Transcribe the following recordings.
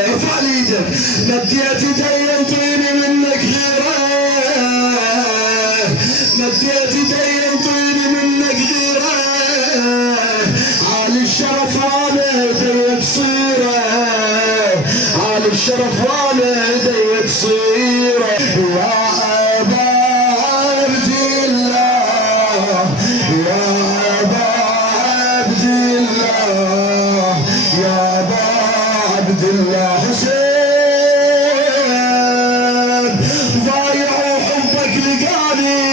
ارفع ايدك. مديت يدي انطيني منك غيره، مديت يدي انطيني منك غيره، عالي الشرف وانا ايديك صيره، عالي الشرف وانا ايديك صيره. يا ابا عبد الله، يا ابا عبد الله، يا ابا عبد الله حسين، ضايع وحبك لقاني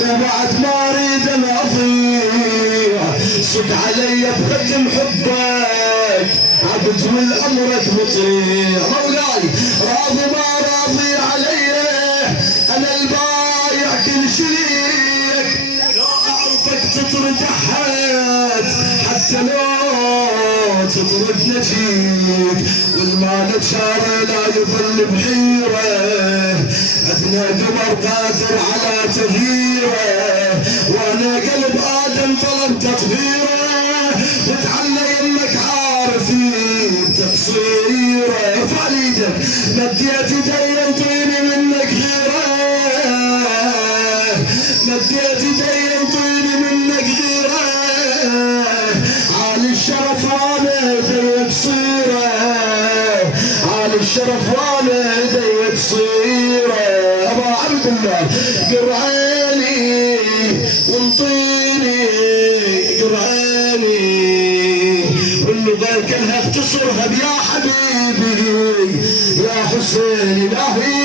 وبعد ما اريد اضيع، صد علي بختم حبك عبد والامرك مطيع. مولاي راضي ما راضي علي، انا البايع كل شريك، لو اعرفك تطرد احد حتى لو تطرد نجيك، والمال تشارى لا يظل بحيره، ادنى قمر قادر على تغييره، وانا قلب ادم طلب تطهيره، وتعلى يمك عارفين تقصيره. ارفع ايدك. مديت يدي انطيني منك غيره، مديت يدي انطيني منك غيره، عالي الشرف وانا ايديك صيره، عالي الشرف وانا ايديك صيره. ابا عبد الله قرعيني وانطيني، قرعيني واللغة كلها اختصرها بيا حبيبي يا حسين الهي.